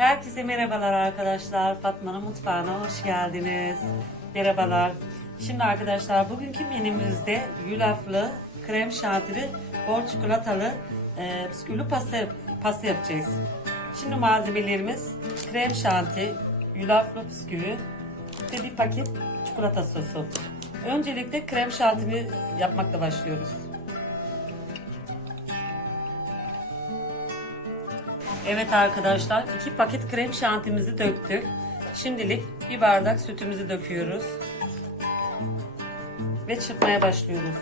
Herkese merhabalar arkadaşlar. Fatma'nın mutfağına hoş geldiniz. Merhabalar. Şimdi arkadaşlar bugünkü menümüzde yulaflı, krem şantili, bol çikolatalı e, bisküvili pasta, pasta yapacağız. Şimdi malzemelerimiz krem şanti, yulaflı bisküvi ve bir paket çikolata sosu. Öncelikle krem şantini yapmakla başlıyoruz. Evet arkadaşlar iki paket krem şantimizi döktük. Şimdilik bir bardak sütümüzü döküyoruz. Ve çırpmaya başlıyoruz.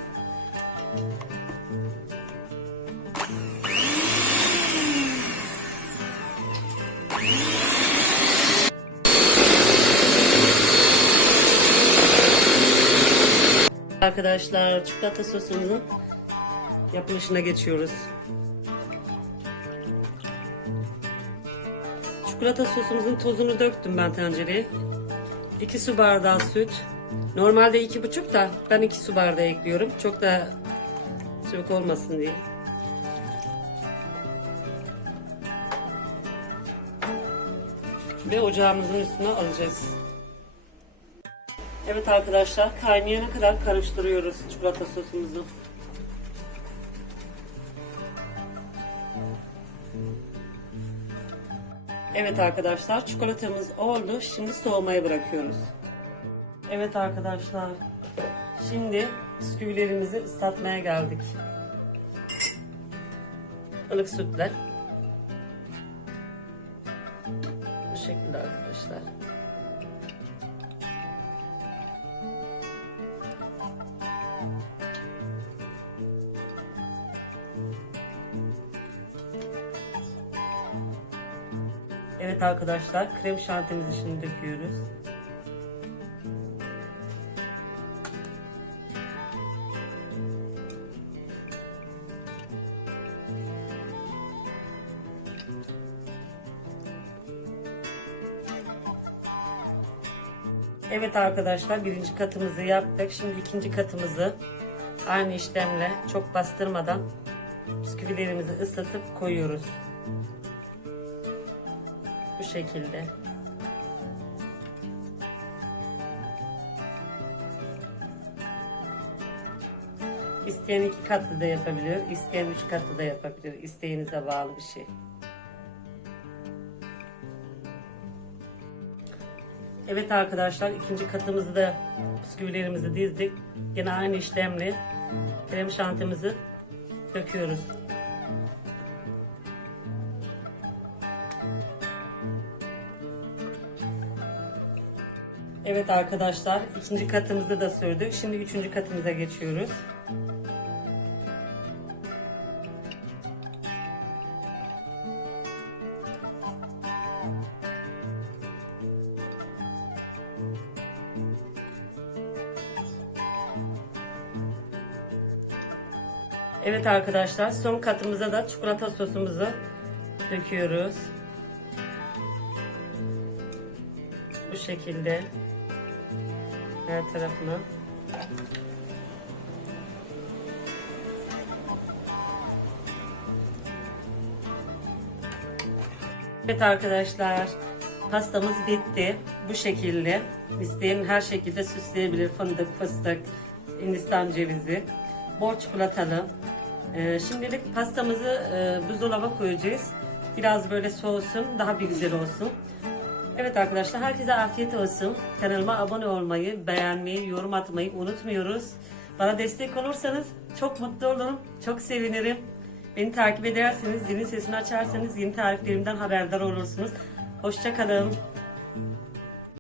Arkadaşlar çikolata sosumuzun yapılışına geçiyoruz. Çikolata sosumuzun tozunu döktüm ben tencereye. 2 su bardağı süt. Normalde iki buçuk da ben 2 su bardağı ekliyorum. Çok da çabuk olmasın diye. Ve ocağımızın üstüne alacağız. Evet arkadaşlar kaynayana kadar karıştırıyoruz çikolata sosumuzu. Evet arkadaşlar çikolatamız oldu. Şimdi soğumaya bırakıyoruz. Evet arkadaşlar. Şimdi bisküvilerimizi ıslatmaya geldik. Ilık sütle. Bu şekilde arkadaşlar. Evet arkadaşlar krem şantimizi şimdi döküyoruz. Evet arkadaşlar birinci katımızı yaptık. Şimdi ikinci katımızı aynı işlemle çok bastırmadan bisküvilerimizi ıslatıp koyuyoruz. Şekilde. İsteyen iki katlı da yapabilir, isteyen üç katlı da yapabilir. İsteğinize bağlı bir şey. Evet arkadaşlar ikinci katımızı da bisküvilerimizi dizdik. Yine aynı işlemle krem şantimizi döküyoruz. Evet arkadaşlar ikinci katımızı da sürdük. Şimdi üçüncü katımıza geçiyoruz. Evet arkadaşlar son katımıza da çikolata sosumuzu döküyoruz. Bu şekilde her tarafına. Evet arkadaşlar pastamız bitti. Bu şekilde isteyen her şekilde süsleyebilir. Fındık, fıstık, hindistan cevizi, bol çikolatalı. Ee, şimdilik pastamızı e, buzdolaba koyacağız. Biraz böyle soğusun, daha bir güzel olsun. Evet arkadaşlar herkese afiyet olsun. Kanalıma abone olmayı, beğenmeyi, yorum atmayı unutmuyoruz. Bana destek olursanız çok mutlu olurum. Çok sevinirim. Beni takip ederseniz, zilin sesini açarsanız yeni tariflerimden haberdar olursunuz. Hoşçakalın.